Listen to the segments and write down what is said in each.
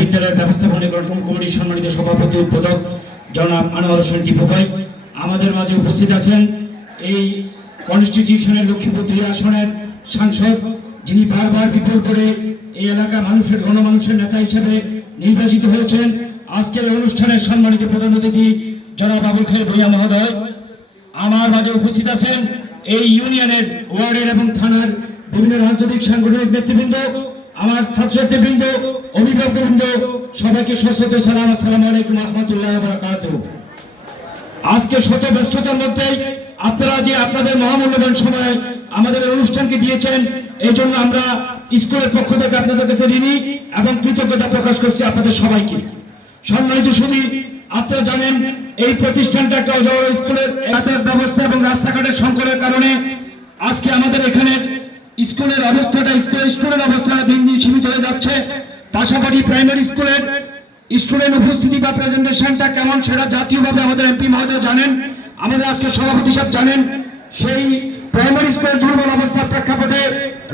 বিদ্যালয়ের ব্যবস্থাপনা কমিটির সম্মানিত সভাপতি উদ্বোধক জনাব আনোয়ার হোসেন টিপু ভাই আমাদের মাঝে উপস্থিত আছেন। এই কনস্টিটিউশনের লক্ষ্মীপুর 2 আসনের সাংসদ, যিনি বারবার বিফল করে এই এলাকা মানুষের গণমানুষের নেতা হিসেবে নির্বাচিত হয়েছেন। আজকের অনুষ্ঠানের সম্মানিত প্রধান অতিথি জনাব আবুল খায়ের ভূঁইয়া মহোদয় আমার মাঝে উপস্থিত আছেন। এই ইউনিয়নের, ওয়ার্ডের এবং থানার বিভিন্ন রাজনৈতিক সাংগঠনিক নেতৃবৃন্দ, আমার ছাত্রছাত্রীবৃন্দ, অভিভাবকবৃন্দ, সবাইকে সশ্রদ্ধ সালাম, আসসালামু আলাইকুম ওয়া রাহমাতুল্লাহি ওয়া বারাকাতুহু। আজকে শত ব্যস্ততার মধ্যে আপনারা যে আপনাদের মহামূল্যবান সময় আমাদের অনুষ্ঠানকে দিয়েছেন, এই জন্য আমরা স্কুলের পক্ষ থেকে আপনাদের কাছে ঋণী এবং কৃতজ্ঞতা প্রকাশ করছি আপনাদের সবাইকে। সম্মানিত সুধী, আপনারা জানেন এই প্রতিষ্ঠানটা একটা স্কুলের যাতায়াত ব্যবস্থা এবং রাস্তাঘাটের সংকটের কারণে আজকে আমাদের এখানে স্কুলের অবস্থাটা, স্টুডেন্ট অবস্থাটা দিন দিন সীমিত হয়ে যাচ্ছে। পাশাপাশি প্রাইমারি স্কুলের স্টুডেন্ট উপস্থিতি বা প্রেজেন্টেশনটা কেমন সেটা জাতীয়ভাবে আমাদের এমপি মহোদয় জানেন, আমাদের আজকে সভাপতি সাহেব জানেন। সেই প্রাইমারি স্কুলের দুর্বল অবস্থার প্রেক্ষাপটে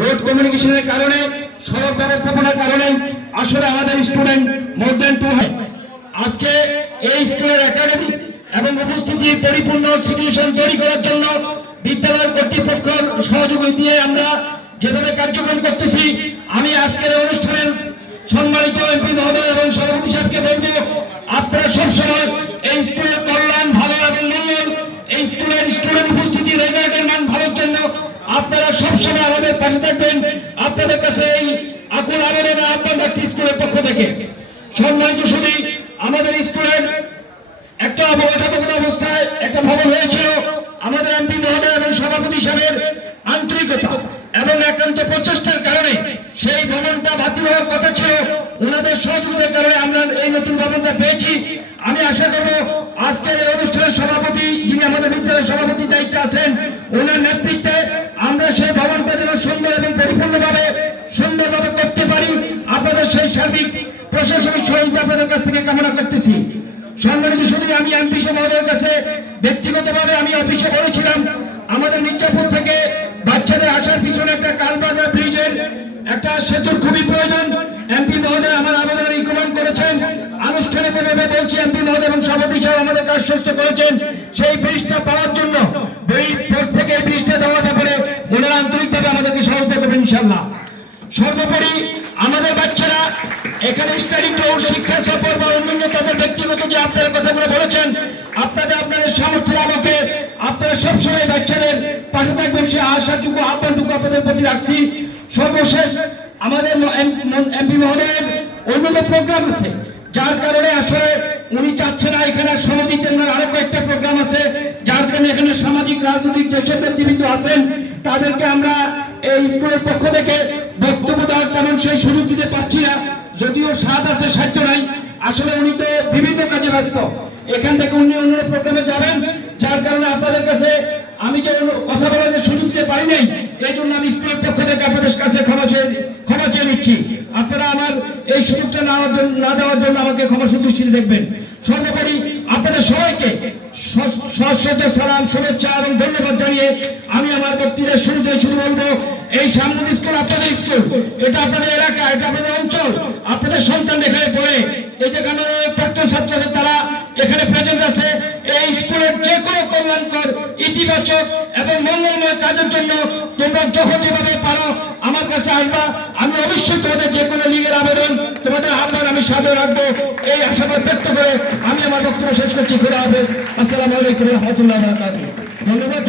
রোড কমিউনিকেশনের কারণে, সড়ক ব্যবস্থাপনার কারণে আসলে আমাদের স্টুডেন্ট মোর দেন 2 হয়। আজকে এই স্কুলের একাডেমি এবং উপস্থিতি পরিপূর্ণ সিচুয়েশন তৈরি করার জন্য বিদ্যালয় কর্তৃপক্ষের সহযোগিতা দিয়ে আমরা যেভাবে কার্যক্রম করতেছি, আমি আজকের অনুষ্ঠানের সম্মানিত এমপি মহোদয় এবং সভাপতি সাহেবকে বলবো, আপনারা সবসময় এই স্কুলের কল্যাণ, ভালো এবং মঙ্গল, এই স্কুলের স্টুডেন্ট উপস্থিতি, রেজাল্টের মান ভালোর জন্য আপনারা সবসময় আমাদের পাশে থাকবেন। আপনাদের কাছে এই আকুল আবেদন আহ্বান রাখছি স্কুলের পক্ষ থেকে। সম্মানিত সুধী, আমাদের স্কুলের একটা অবকাঠামোগত অবস্থায় একটা ভবন হয়েছিল। আমাদের এমপি মহোদয় এবং সভাপতি সাহেবের আন্তরিকতা এবং একান্ত প্রচেষ্টার কারণে সেই ভবনটা বাতিল হওয়ার কথা ছিল। ওনাদের সহযোগিতার কারণে আমরা এই নতুন ভবনটা পেয়েছি। আমি আশা করব আজকের এই অনুষ্ঠানের সভাপতি, যিনি আমাদের বিদ্যালয়ের সভাপতির দায়িত্বে আছেন, ওনার নেতৃত্বে আমরা সেই ভবনটা যেন সুন্দর এবং সুন্দরভাবে করতে পারি। আপনাদের সেই সার্বিক প্রশাসনিক সহযোগিতা আপনাদের কাছ থেকে কামনা করতেছি। সম্মানিত শুধু আমি এমপি মহোদয়ের কাছে ব্যক্তিগতভাবে আমি অফিসে বলেছিলাম, আমাদের মির্জাপুর থেকে বাচ্চাদের আসার পিছনে একটা কালভার্ট বা ব্রিজের একটা সেতুর খুবই প্রয়োজন। এমপি মহোদয় আমার আবেদন রিকমেন্ড করেছেন। আনুষ্ঠানিকভাবে বলছি, এমপি মহোদয় এবং সভাপতি সাহেব আমাদের কাছে আশ্বস্ত করেছেন সেই ব্রিজটা পাওয়ার জন্য, ব্রিজ থেকে এই ব্রিজটা দেওয়ার ব্যাপারে ওনারা আন্তরিকভাবে আমাদেরকে সহযোগিতা করবেন ইনশাআল্লাহ। সর্বোপরি আমাদের বাচ্চারা এখানে স্টাডি ট্যুর, শিক্ষা সফর বা অন্যান্য তাদের ব্যক্তিগত যে আপনারা কথাগুলো বলেছেন, আপনাদের সামর্থ্যের আলোকে আপনারা সবসময় বাচ্চাদের পাশে থাকবেন, সে আশাটুকু আহ্বানটুকু আপনাদের প্রতি রাখছি। সর্বশেষ আমাদের এমপি মহোদয়ের অন্যান্য প্রোগ্রাম আছে, যার কারণে আসলে উনি চাচ্ছে না এখানে সমাধি কেন্দ্রের আরো কয়েকটা প্রোগ্রাম আছে, যার কারণে এখানে সামাজিক রাজনৈতিক যেসব নেতৃবৃন্দ আছেন তাদেরকে আমরা এই স্কুলের পক্ষ থেকে বক্তব্য দেওয়ার তেমন সেই সুযোগ দিতে পারছি না। যদিও স্বাদ আছে, সাধ্য নাই। আসলে উনি তো বিভিন্ন কাজে ব্যস্ত, এখান থেকে উনি অন্য প্রোগ্রামে যাবেন, যার কারণে আপনাদের কাছে আমি যে কথা বলার যে সুযোগ দিতে পারি নাই, এই জন্য আমি স্কুলের পক্ষ থেকে আপনাদের কাছে ক্ষমা চেয়ে নিচ্ছি। আপনারা আমার এই সুযোগটা না দেওয়ার জন্য আমাকে ক্ষমা সুদৃষ্টিতে দেখবেন। সর্বোপরি আপনাদের সবাইকে সশ্রদ্ধ সালাম, শুভেচ্ছা এবং ধন্যবাদ জানিয়ে আমি আমার বক্তৃতার শুরু বলবো, এই সামনে স্কুল আপনাদের স্কুল, এটা আপনাদের এলাকা, এটা আপনাদের অঞ্চল, আপনাদের সন্তান এখানে পড়ে, এই যে প্রাক্তন ছাত্র আছে তারা এখানে প্রেজেন্ট আছে। এই স্কুলের যে কোনো কল্যাণকর, ইতিবাচক এবং মঙ্গলময় কাজের জন্য তোমরা যখন যেভাবে পারো আমার কাছে আসবা। আমি অবশ্যই তোমাদের যে কোনো লিগের আবেদন, তোমাদের আহ্বান আমি সাথে রাখবো। এই আশাবাদ ব্যক্ত করে আমি আমার বক্তব্য শেষ করছি। খোদা হাফেজ। আসসালামু আলাইকুম ওয়া রাহমাতুল্লাহি ওয়া বারাকাতুহু। ধন্যবাদ।